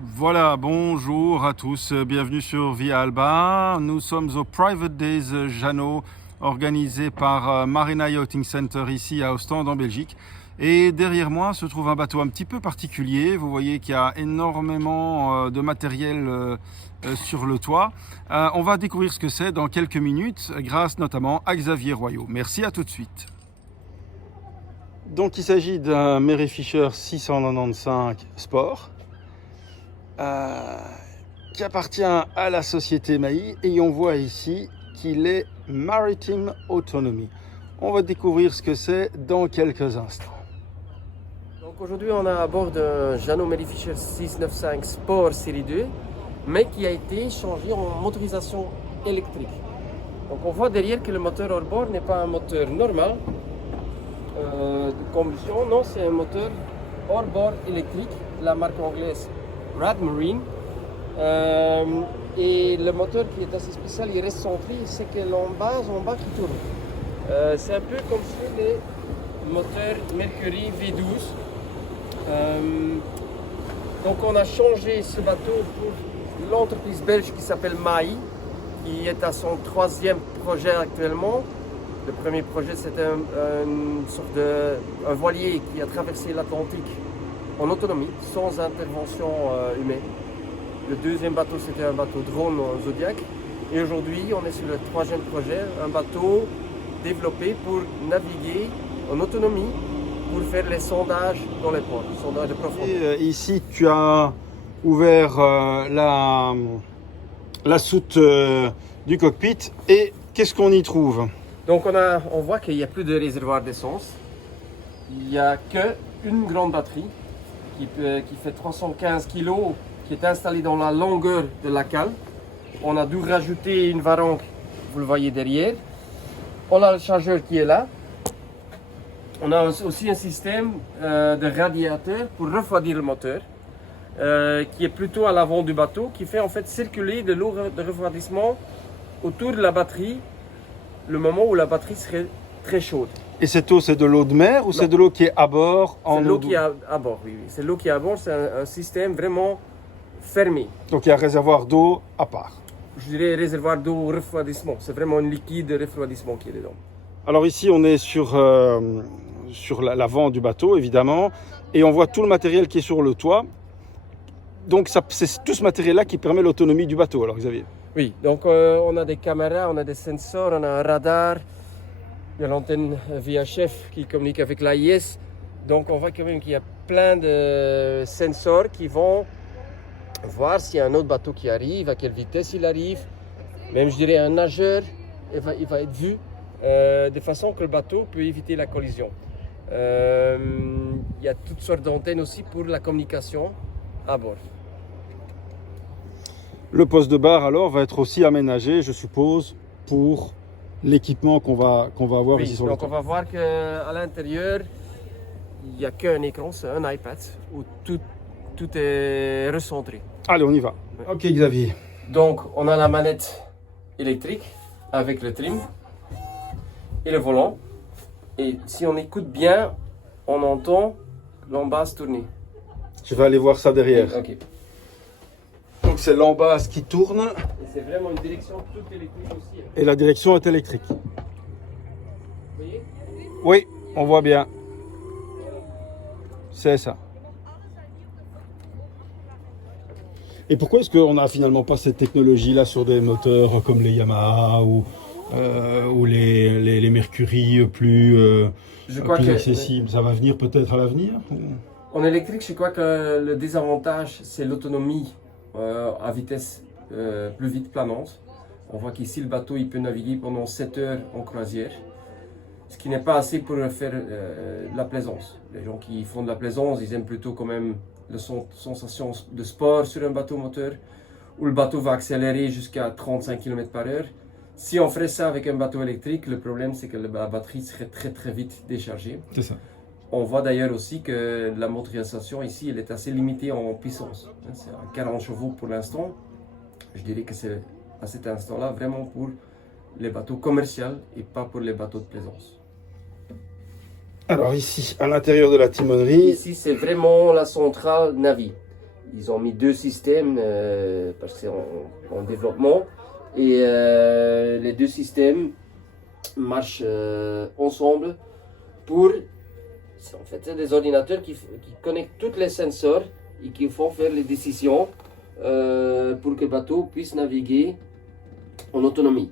Voilà, bonjour à tous, bienvenue sur Via Alba. Nous sommes au Private Days Jeannot, organisé par Marina Yachting Center ici à Ostende en Belgique. Et derrière moi se trouve un bateau un petit peu particulier. Vous voyez qu'il y a énormément de matériel sur le toit. On va découvrir ce que c'est dans quelques minutes, grâce notamment à Xavier Royot. Merci, à tout de suite. Donc il s'agit d'un Merryfisher 695 Sport. Qui appartient à la société Maï, et on voit ici qu'il est Maritime Autonomy. On va découvrir ce que c'est dans quelques instants. Donc aujourd'hui on a à bord d'un Jeannot Merryfisher 695 Sport série 2, mais qui a été changé en motorisation électrique. Donc on voit derrière que le moteur hors-bord n'est pas un moteur normal de combustion, non, c'est un moteur hors-bord électrique, la marque anglaise Radmarine. Et le moteur qui est assez spécial, il reste centré, c'est que en bas qui tourne. C'est un peu comme sur les moteurs Mercury V12. Donc on a changé ce bateau pour l'entreprise belge qui s'appelle Maï, qui est à son 3e projet actuellement. Le premier projet, c'était un voilier qui a traversé l'Atlantique en autonomie, sans intervention humaine. Le deuxième bateau, c'était un bateau drone Zodiac. Et aujourd'hui, on est sur le 3e projet, un bateau développé pour naviguer en autonomie, pour faire les sondages dans les ports, sondages de profondeur. Et, ici, tu as ouvert la soute du cockpit, et qu'est-ce qu'on y trouve? Donc on voit qu'il n'y a plus de réservoir d'essence. Il n'y a qu'une grande batterie qui fait 315 kg, qui est installée dans la longueur de la cale. On a dû rajouter une varangue, vous le voyez derrière. On a le chargeur qui est là. On a aussi un système de radiateur pour refroidir le moteur, qui est plutôt à l'avant du bateau, qui fait en fait circuler de l'eau de refroidissement autour de la batterie, le moment où la batterie serait très chaude. Et cette eau, c'est de l'eau de mer ou c'est de l'eau qui est à bord? C'est l'eau qui est à bord, oui. C'est l'eau qui est à bord, c'est un système vraiment fermé. Donc il y a un réservoir d'eau à part. Je dirais réservoir d'eau refroidissement. C'est vraiment un liquide de refroidissement qui est dedans. Alors ici, on est sur l'avant du bateau, évidemment, et on voit tout le matériel qui est sur le toit. Donc c'est tout ce matériel-là qui permet l'autonomie du bateau, alors Xavier? Oui, donc on a des caméras, on a des sensors, on a un radar, il y a l'antenne VHF qui communique avec l'AIS. Donc on voit quand même qu'il y a plein de sensors qui vont voir s'il y a un autre bateau qui arrive, à quelle vitesse il arrive. Même je dirais un nageur, il va être vu de façon que le bateau peut éviter la collision. Il y a toutes sortes d'antennes aussi pour la communication à bord. Le poste de bar alors va être aussi aménagé, je suppose, pour l'équipement qu'on va avoir ici sur le toit. Donc on va voir qu'à l'intérieur, il n'y a qu'un écran, c'est un iPad, où tout est recentré. Allez, on y va. Ouais. Ok Xavier. Donc on a la manette électrique avec le trim et le volant. Et si on écoute bien, on entend l'embase tourner. Je vais aller voir ça derrière. Ok. Donc c'est l'embase qui tourne. Et c'est vraiment une direction toute électrique aussi. Et la direction est électrique. Vous voyez? Oui, on voit bien. C'est ça. Et pourquoi est-ce qu'on n'a finalement pas cette technologie-là sur des moteurs comme les Yamaha ou les Mercury plus accessibles? Ça va venir peut-être à l'avenir? En électrique, je crois que le désavantage, c'est l'autonomie à vitesse plus vite planante. On voit qu'ici, le bateau il peut naviguer pendant 7 heures en croisière, ce qui n'est pas assez pour faire de la plaisance. Les gens qui font de la plaisance, ils aiment plutôt quand même la sensation de sport sur un bateau moteur, où le bateau va accélérer jusqu'à 35 km/h. Si on ferait ça avec un bateau électrique, le problème c'est que la batterie serait très vite déchargée. C'est ça. On voit d'ailleurs aussi que la motorisation ici, elle est assez limitée en puissance. C'est à 40 chevaux pour l'instant. Je dirais que c'est à cet instant-là vraiment pour les bateaux commerciaux et pas pour les bateaux de plaisance. Alors ici, à l'intérieur de la timonerie... Ici, c'est vraiment la centrale Navi. Ils ont mis deux systèmes parce que c'est en développement. Et les deux systèmes marchent ensemble pour... En fait, c'est des ordinateurs qui connectent tous les sensors et qui font faire les décisions pour que le bateau puisse naviguer en autonomie.